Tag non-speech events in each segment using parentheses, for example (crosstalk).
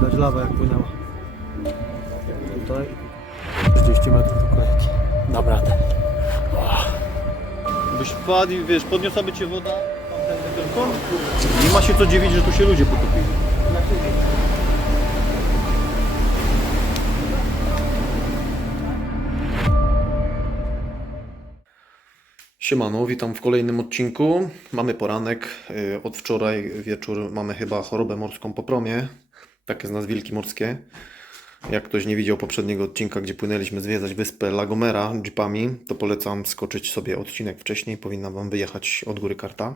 Widać lawę jak płynęła. Tutaj. 30 metrów do kolejki. Dobra radę. Byś wpadł i wiesz, podniosłaby cię woda. Nie ma się co dziwić, że tu się ludzie potopili. Siemano, witam w kolejnym odcinku. Mamy poranek. y, Od wczoraj wieczór mamy chyba chorobę morską po promie. Takie z nas wilki morskie. Jak ktoś nie widział poprzedniego odcinka, gdzie płynęliśmy zwiedzać wyspę Lagomera jeepami, to polecam skoczyć sobie odcinek wcześniej. Powinna Wam wyjechać od góry karta.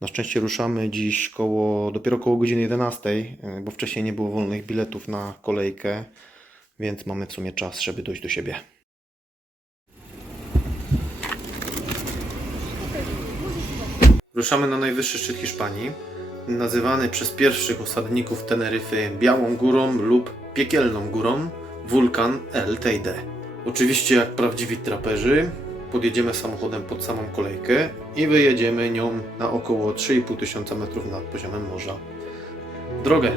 Na szczęście ruszamy dziś koło, dopiero koło godziny 11, y, bo wcześniej nie było wolnych biletów na kolejkę, więc mamy w sumie czas, żeby dojść do siebie. Ruszamy na najwyższy szczyt Hiszpanii, nazywany przez pierwszych osadników Teneryfy Białą Górą lub Piekielną Górą, wulkan El Teide. Oczywiście jak prawdziwi traperzy, podjedziemy samochodem pod samą kolejkę i wyjedziemy nią na około 3,5 tysiąca metrów nad poziomem morza. Drogę!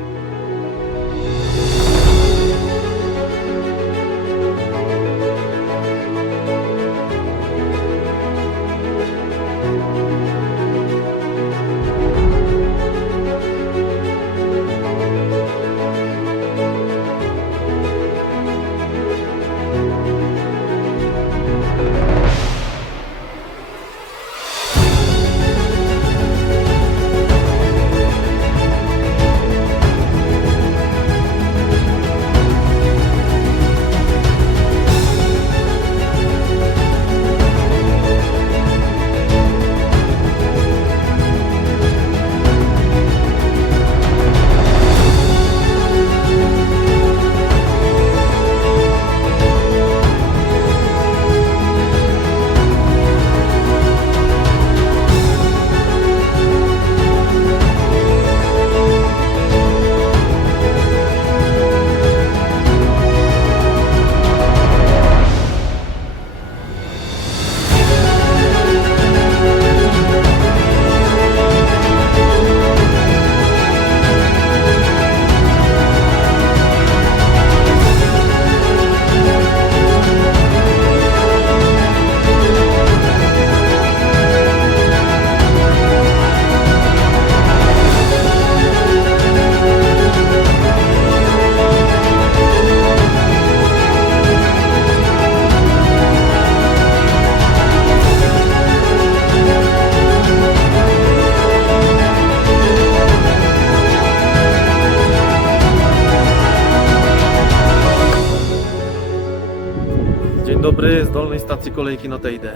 Dobry z dolnej stacji kolejki na Tejdę.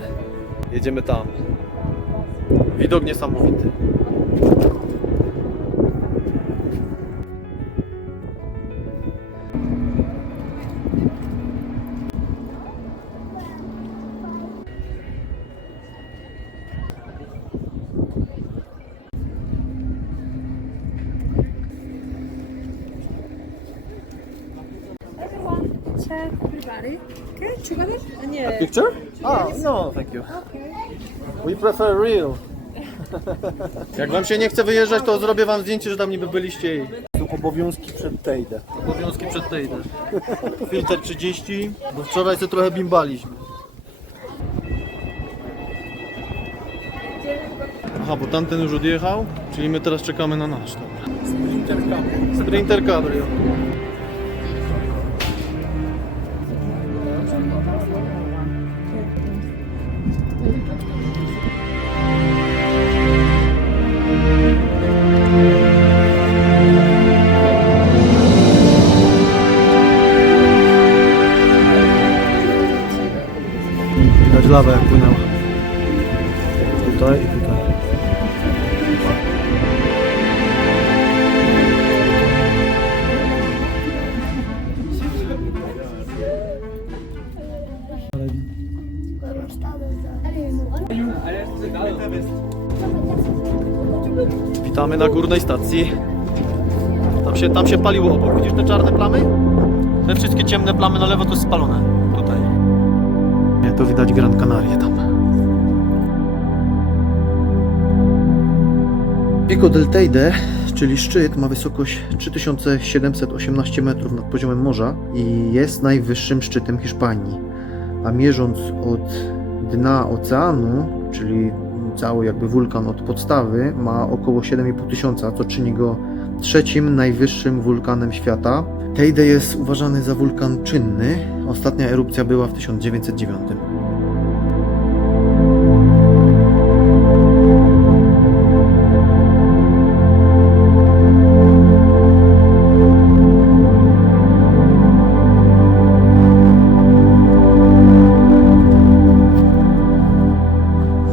Jedziemy tam. Widok niesamowity. Everybody. Okay, together? Nie. Picture? Ah, no, thank you. We prefer real. (laughs) Jak wam się nie chce wyjeżdżać, to zrobię wam zdjęcie, że tam niby byliście i Tu obowiązki przed Tejdę. obowiązki przed Tejdę. (laughs) Filtr 30, bo wczoraj sobie trochę bimbaliśmy. Aha, bo tamten już odjechał, czyli my teraz czekamy na nasz. Dobra. Sprinter Cup. Sprinter Cabrio. Lawę jak płynęła. Tutaj i tutaj. Witamy na górnej stacji. Tam się, tam się paliło obok. Widzisz te czarne plamy? Te wszystkie ciemne plamy na lewo to jest spalone. To widać Gran Canaria tam. Pico del Teide, czyli szczyt ma wysokość 3718 metrów nad poziomem morza i jest najwyższym szczytem Hiszpanii. A mierząc od dna oceanu, czyli cały jakby wulkan od podstawy, ma około 7,5 tysiąca, co czyni go trzecim najwyższym wulkanem świata. Teide jest uważany za wulkan czynny. Ostatnia erupcja była w 1909.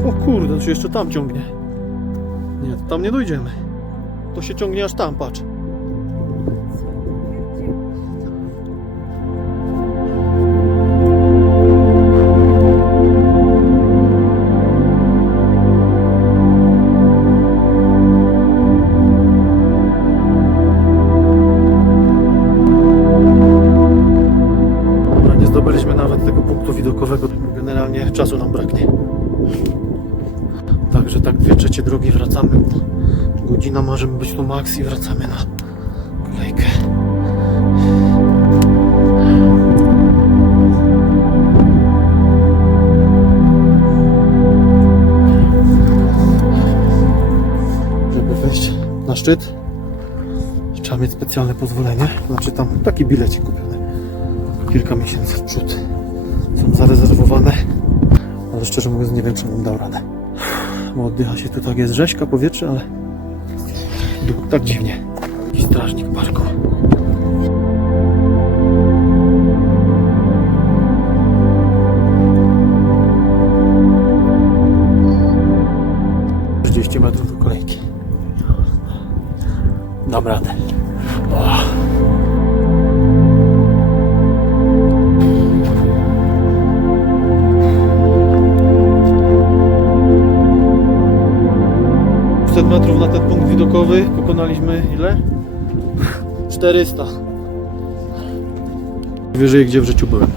O kurde, to jeszcze tam ciągnie. Nie, to tam nie dojdziemy. To się ciągnie aż tam, patrz. Widokowego. Generalnie czasu nam braknie. Także tak dwie trzecie drogi wracamy. Godzina możemy być tu max i wracamy na kolejkę. Żeby wejść na szczyt trzeba mieć specjalne pozwolenie. Znaczy tam taki bilecik kupiony kilka miesięcy w przód. Są zarezerwowane, ale szczerze mówiąc nie wiem czy bym dał radę. Bo oddycha się tu tak jest rzeźka powietrze, ale tak dziwnie. Jakiś strażnik parku. Metrów do kolejki. Dam radę. Na ten punkt widokowy pokonaliśmy ile? (laughs) 400. Wyżej gdzie w życiu byłem.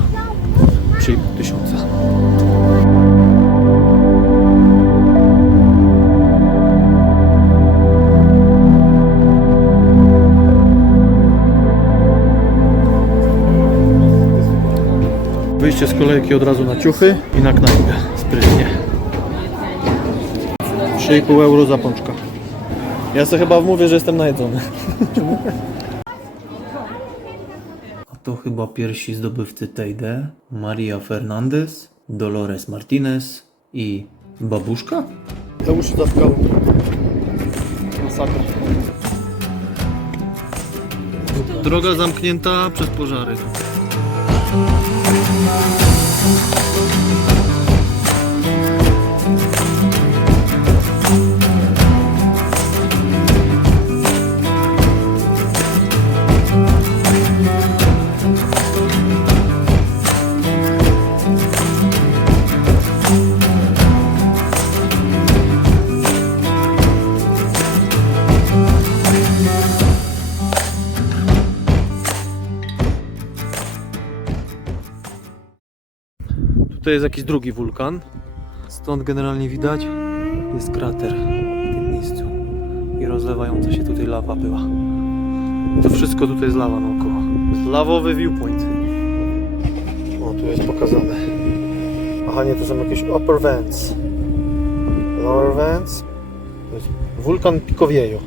3,5 tysiąca. Wyjście z kolejki od razu na ciuchy i na knajpę. Sprytnie. 3,5 euro za pączka. Ja sobie chyba mówię, że jestem najedzony. A to chyba pierwsi zdobywcy Teide. Maria Fernandez, Dolores Martinez i babuszka? Ja muszę za skałą. Masakra. Droga zamknięta przez pożary. Tutaj jest jakiś drugi wulkan. Stąd generalnie widać jest krater w tym miejscu. I rozlewająca się tutaj lawa była. To wszystko tutaj jest lawa naokoło. To lawowy viewpoint. O, tu jest pokazane. Aha, nie, to są jakieś upper vents. Lower vents. To wulkan Picoviejo.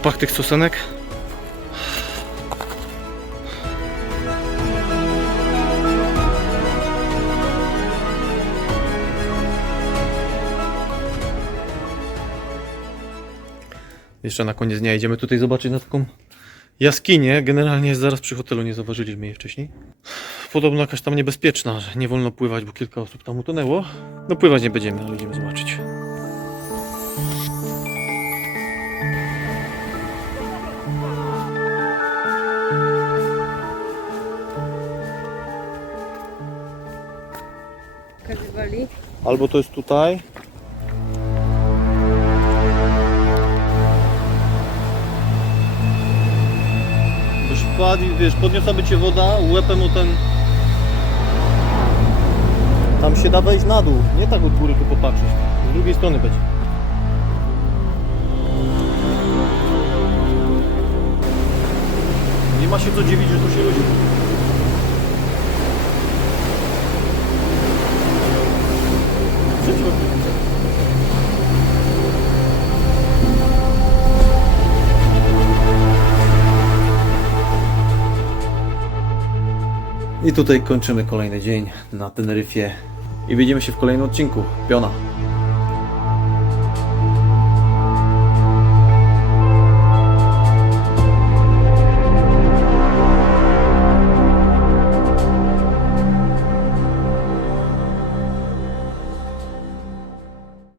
zapach tych sosenek. Jeszcze na koniec dnia idziemy tutaj zobaczyć na taką jaskinię. Generalnie jest zaraz przy hotelu, nie zauważyliśmy jej wcześniej. Podobno jakaś tam niebezpieczna, że nie wolno pływać, bo kilka osób tam utonęło. No pływać nie będziemy, ale idziemy zobaczyć. Albo to jest tutaj. Byś wpadł i wiesz, podniosłaby cię woda, łepem o ten... Tam się da wejść na dół, nie tak od góry tu popatrzeć. Z drugiej strony będzie. Nie ma się co dziwić, że tu się ludzie... I tutaj kończymy kolejny dzień na Teneryfie i widzimy się w kolejnym odcinku. Piona.